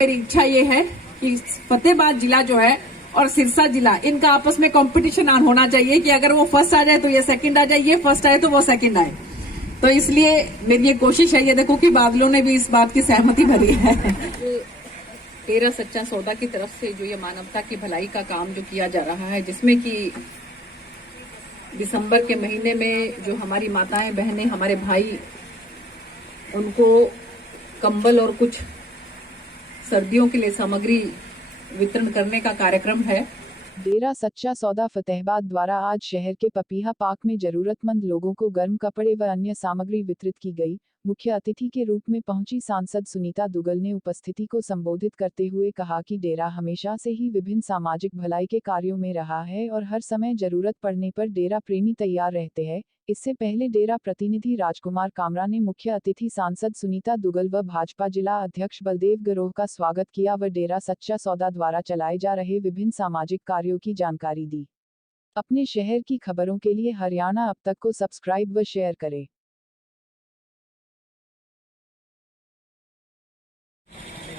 मेरी इच्छा ये है कि फतेहाबाद जिला जो है और सिरसा जिला इनका आपस में कंपटीशन होना चाहिए कि अगर वो फर्स्ट आ जाए तो ये सेकंड आ जाए, ये फर्स्ट आए तो वो सेकंड आए। तो इसलिए मेरी ये कोशिश है। ये देखो कि बादलों ने भी इस बात की सहमति भरी है। तेरा सच्चा सौदा की तरफ से जो ये मानवता की भलाई का काम जो किया जा रहा है, जिसमें कि दिसंबर के महीने में जो हमारी माताएं बहनें हमारे भाई उनको कंबल और कुछ सर्दियों के लिए सामग्री वितरण करने का कार्यक्रम है। डेरा सच्चा सौदा फतेहाबाद द्वारा आज शहर के पपीहा पार्क में जरूरतमंद लोगों को गर्म कपड़े व अन्य सामग्री वितरित की गई। मुख्य अतिथि के रूप में पहुंची सांसद सुनीता दुग्गल ने उपस्थिति को संबोधित करते हुए कहा कि डेरा हमेशा से ही विभिन्न सामाजिक भलाई के कार्यों में रहा है और हर समय जरूरत पड़ने पर डेरा प्रेमी तैयार रहते हैं। इससे पहले डेरा प्रतिनिधि राजकुमार कामरा ने मुख्य अतिथि सांसद सुनीता दुग्गल व भाजपा जिला अध्यक्ष बलदेव गिरोह का स्वागत किया व डेरा सच्चा सौदा द्वारा चलाए जा रहे विभिन्न सामाजिक कार्यों की जानकारी दी। अपने शहर की खबरों के लिए हरियाणा अब तक को सब्सक्राइब व शेयर करें।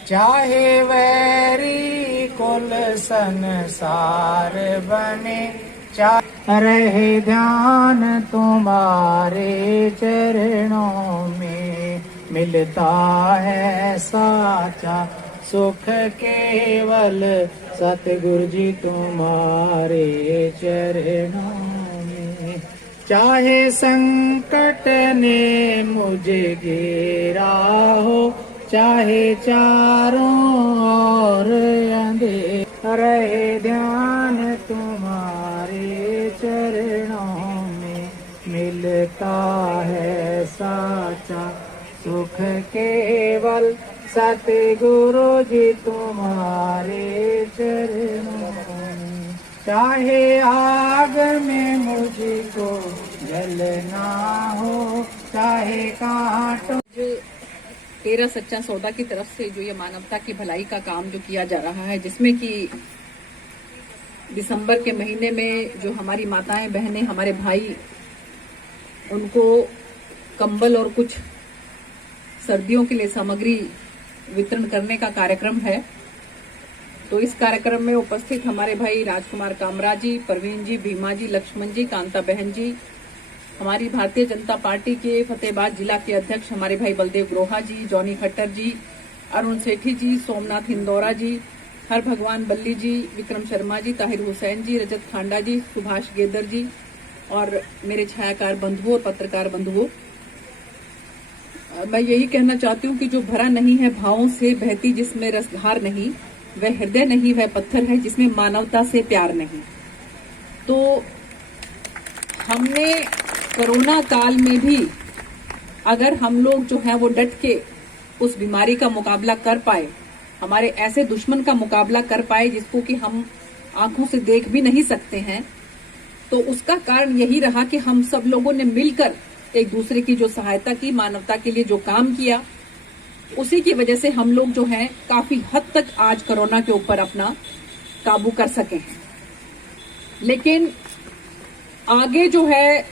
चाहे वैरी कुल संसार बने, रहे ध्यान तुम्हारे चरणों में, मिलता है साचा सुख केवल सतगुरु जी तुम्हारे चरणों में। चाहे संकट ने मुझे घेरा हो, चाहे चारों ओर अंधेरा, रहे ध्यान तुम्हारे चरणों में, मिलता है साचा सुख केवल सतगुरु जी तुम्हारे चरणों में। चाहे आग में मुझको जलना हो, चाहे कांटों। तेरा सच्चा सौदा की तरफ से जो ये मानवता की भलाई का काम जो किया जा रहा है, जिसमें कि दिसंबर के महीने में जो हमारी माताएं बहनें हमारे भाई उनको कंबल और कुछ सर्दियों के लिए सामग्री वितरण करने का कार्यक्रम है। तो इस कार्यक्रम में उपस्थित हमारे भाई राजकुमार कामरा जी, परवीन जी, भीमा जी, लक्ष्मण जी, कांता बहन जी, हमारी भारतीय जनता पार्टी के फतेहाबाद जिला के अध्यक्ष हमारे भाई बलदेव गिरोह जी, जॉनी खट्टर जी, अरुण सेठी जी, सोमनाथ इंदौरा जी, हर भगवान बल्ली जी, विक्रम शर्मा जी, ताहिर हुसैन जी, रजत खांडा जी, सुभाष गेदर जी और मेरे छायाकार बंधुओं और पत्रकार बंधुओं, मैं यही कहना चाहती हूँ कि जो भरा नहीं है भावों से, बहती जिसमें रसधार नहीं, वह हृदय नहीं, वह पत्थर है जिसमें मानवता से प्यार नहीं। तो हमने कोरोना काल में भी अगर हम लोग जो है वो डट के उस बीमारी का मुकाबला कर पाए, हमारे ऐसे दुश्मन का मुकाबला कर पाए जिसको कि हम आंखों से देख भी नहीं सकते हैं, तो उसका कारण यही रहा कि हम सब लोगों ने मिलकर एक दूसरे की जो सहायता की, मानवता के लिए जो काम किया, उसी की वजह से हम लोग जो हैं काफी हद तक आज कोरोना के ऊपर अपना काबू कर सके हैं। लेकिन आगे जो है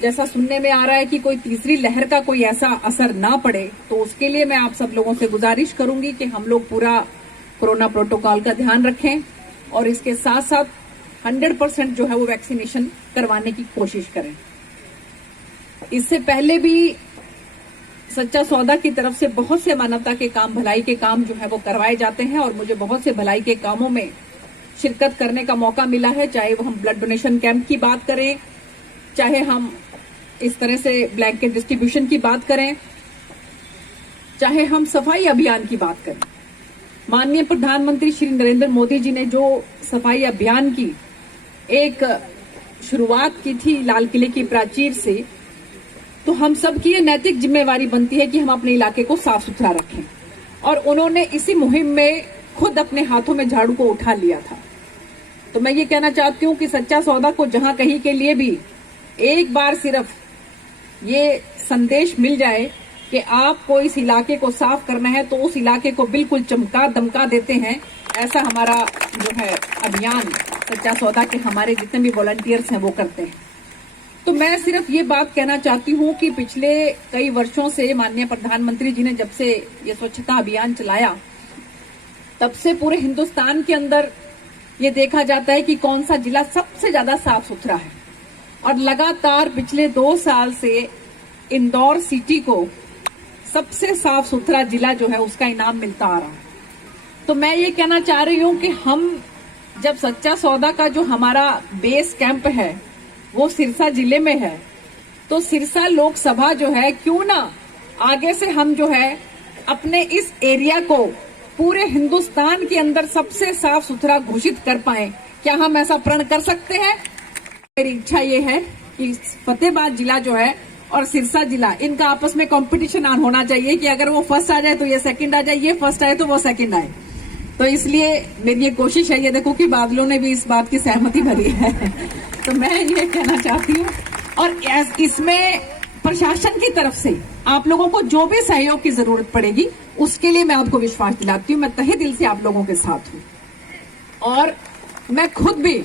जैसा सुनने में आ रहा है कि कोई तीसरी लहर का कोई ऐसा असर ना पड़े, तो उसके लिए मैं आप सब लोगों से गुजारिश करूंगी कि हम लोग पूरा कोरोना प्रोटोकॉल का ध्यान रखें और इसके साथ साथ 100% जो है वो वैक्सीनेशन करवाने की कोशिश करें। इससे पहले भी सच्चा सौदा की तरफ से बहुत से मानवता के काम, भलाई के काम जो है वो करवाए जाते हैं और मुझे बहुत से भलाई के कामों में शिरकत करने का मौका मिला है। चाहे वो हम ब्लड डोनेशन कैंप की बात करें, चाहे हम इस तरह से ब्लैंकेट डिस्ट्रीब्यूशन की बात करें, चाहे हम सफाई अभियान की बात करें। माननीय प्रधानमंत्री श्री नरेंद्र मोदी जी ने जो सफाई अभियान की एक शुरुआत की थी लाल किले की प्राचीर से, तो हम सबकी ये नैतिक जिम्मेवारी बनती है कि हम अपने इलाके को साफ सुथरा रखें। और उन्होंने इसी मुहिम में खुद अपने हाथों में झाड़ू को उठा लिया था। तो मैं ये कहना चाहती हूँ कि सच्चा सौदा को जहां कहीं के लिए भी एक बार सिर्फ ये संदेश मिल जाए कि आपको इस इलाके को साफ करना है, तो उस इलाके को बिल्कुल चमका दमका देते हैं। ऐसा हमारा जो है अभियान सच्चा सौदा के हमारे जितने भी वॉलंटियर्स हैं वो करते हैं। तो मैं सिर्फ ये बात कहना चाहती हूँ कि पिछले कई वर्षों से माननीय प्रधानमंत्री जी ने जब से ये स्वच्छता अभियान चलाया, तब से पूरे हिंदुस्तान के अंदर ये देखा जाता है कि कौन सा जिला सबसे ज्यादा साफ सुथरा है, और लगातार पिछले 2 साल से इंदौर सिटी को सबसे साफ सुथरा जिला जो है उसका इनाम मिलता आ रहा है। तो मैं ये कहना चाह रही हूं कि हम जब सच्चा सौदा का जो हमारा बेस कैंप है वो सिरसा जिले में है, तो सिरसा लोकसभा जो है, क्यों ना आगे से हम जो है अपने इस एरिया को पूरे हिंदुस्तान के अंदर सबसे साफ सुथरा घोषित कर पाए। क्या हम ऐसा प्रण कर सकते हैं? मेरी इच्छा ये है कि फतेहाबाद जिला जो है और सिरसा जिला, इनका आपस में कंपटीशन होना चाहिए कि अगर वो फर्स्ट आ जाए तो ये सेकंड आ जाए, ये फर्स्ट आए तो वो सेकंड आए। तो इसलिए मेरी ये कोशिश है, ये देखो कि बादलों ने भी इस बात की सहमति भरी है। तो मैं ये कहना चाहती हूँ, और इसमें प्रशासन की तरफ से आप लोगों को जो भी सहयोग की जरूरत पड़ेगी उसके लिए मैं आपको विश्वास दिलाती हूँ। मैं तहे दिल से आप लोगों के साथ हूँ, और मैं खुद भी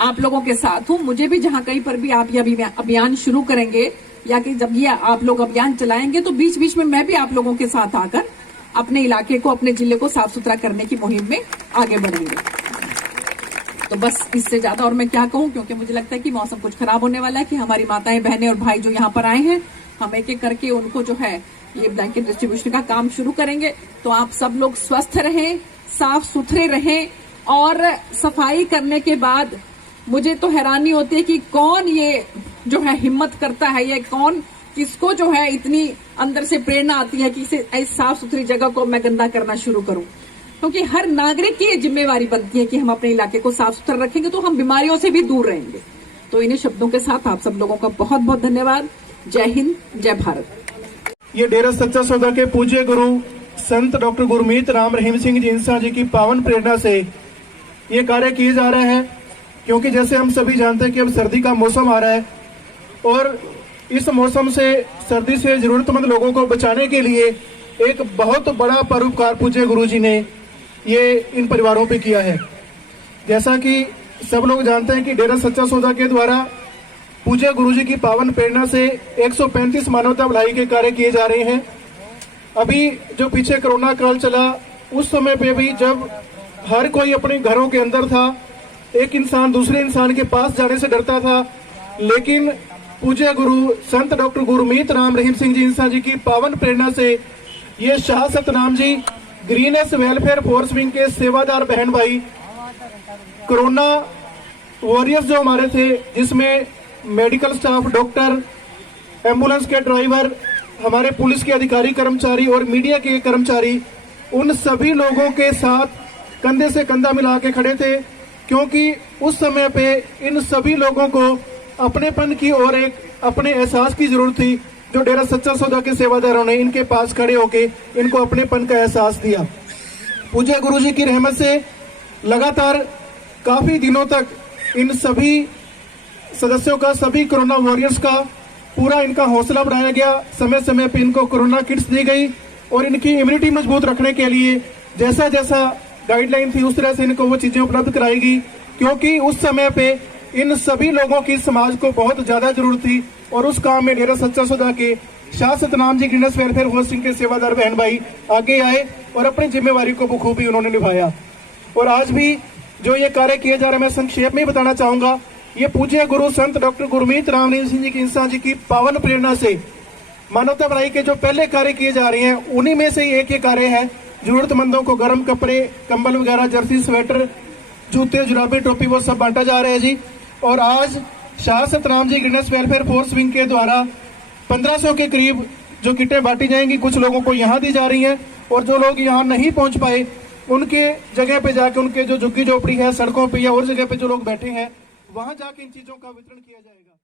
आप लोगों के साथ हूँ। मुझे भी जहां कहीं पर भी आप ये अभियान शुरू करेंगे या कि जब ये आप लोग अभियान चलाएंगे, तो बीच बीच में मैं भी आप लोगों के साथ आकर अपने इलाके को, अपने जिले को साफ सुथरा करने की मुहिम में आगे बढ़ेंगे। तो बस इससे ज्यादा और मैं क्या कहूं, क्योंकि मुझे लगता है कि मौसम कुछ खराब होने वाला है, कि हमारी माताएं, बहनें और भाई जो यहाँ पर आए हैं, हम एक एक करके उनको जो है ये ब्लैंकेट डिस्ट्रीब्यूशन का काम शुरू करेंगे। तो आप सब लोग स्वस्थ रहें, साफ सुथरे रहें, और सफाई करने के बाद मुझे तो हैरानी होती है कि कौन ये जो है हिम्मत करता है, ये कौन, किसको जो है इतनी अंदर से प्रेरणा आती है कि इस साफ सुथरी जगह को मैं गंदा करना शुरू करूं। क्योंकि हर नागरिक की ये जिम्मेवारी बनती है कि हम अपने इलाके को साफ सुथरा रखेंगे तो हम बीमारियों से भी दूर रहेंगे। तो इन्हीं शब्दों के साथ आप सब लोगों का बहुत बहुत धन्यवाद। जय हिंद, जय भारत। ये डेरा सच्चा सौदा के पूज्य गुरु संत डॉक्टर गुरमीत राम रहीम सिंह जी इंसा जी की पावन प्रेरणा से ये कार्य किए जा रहे हैं। क्योंकि जैसे हम सभी जानते हैं कि अब सर्दी का मौसम आ रहा है, और इस मौसम से, सर्दी से जरूरतमंद लोगों को बचाने के लिए एक बहुत बड़ा परोपकार पूज्य गुरु जी ने ये इन परिवारों पे किया है। जैसा कि सब लोग जानते हैं कि डेरा सच्चा सौदा के द्वारा पूज्य गुरु जी की पावन प्रेरणा से 135 मानवता भलाई के कार्य किए जा रहे हैं। अभी जो पीछे कोरोना काल चला, उस समय पे भी जब हर कोई अपने घरों के अंदर था, एक इंसान दूसरे इंसान के पास जाने से डरता था, लेकिन पूज्य गुरु संत डॉक्टर गुरमीत राम रहीम सिंह जी इंसा जी की पावन प्रेरणा से ये Shah Satnam ji greenish welfare force wing के सेवादार बहन भाई, कोरोना वॉरियर्स जो हमारे थे, जिसमें मेडिकल स्टाफ, डॉक्टर, एम्बुलेंस के ड्राइवर, हमारे पुलिस के अधिकारी कर्मचारी और मीडिया के कर्मचारी, उन सभी लोगों के साथ कंधे से कंधा मिला के खड़े थे। क्योंकि उस समय पे इन सभी लोगों को अपनेपन की और एक अपने एहसास की जरूरत थी, जो डेरा सच्चा सौदा के सेवादारों ने इनके पास खड़े होके इनको अपनेपन का एहसास दिया। पूज्य गुरु जी की रहमत से लगातार काफी दिनों तक इन सभी सदस्यों का, सभी कोरोना वॉरियर्स का पूरा इनका हौसला बढ़ाया गया। समय समय पे इनको कोरोना किट्स दी गई, और इनकी इम्यूनिटी मजबूत रखने के लिए जैसा जैसा गाइडलाइन थी उस तरह से इनको वो चीजें उपलब्ध कराई गई। क्योंकि उस समय पे इन सभी लोगों की समाज को बहुत ज्यादा जरूरत थी, और उस काम में डेरा सच्चा सौदा के Shah Satnam ji greenish welfare hosting के सेवादार बहन भाई आगे आए और अपनी जिम्मेवारी को बखूबी उन्होंने निभाया। और आज भी जो ये कार्य किए जा रहे हैं, मैं संक्षेप में बताना चाहूंगा, ये पूज्य गुरु संत डॉक्टर गुरमीत राम रहीम सिंह जी की इंसा जी की पावन प्रेरणा से मानवता भलाई के जो पहले कार्य किए जा रहे हैं, उन्हीं में से एक ये कार्य है। जरूरतमंदों को गर्म कपड़े, कंबल वगैरह, जर्सी, स्वेटर, जूते, जुराबे, टोपी, वो सब बांटा जा रहा है जी। और आज Shah Satnam ji greenish welfare force wing के द्वारा 1500 के करीब जो किटें बांटी जाएंगी, कुछ लोगों को यहाँ दी जा रही हैं, और जो लोग यहाँ नहीं पहुंच पाए उनके जगह पे जाके, उनके जो झुग्गी झोपड़ी है, सड़कों पे या और जगह पे जो लोग बैठे हैं, वहां जाके इन चीजों का वितरण किया जाएगा।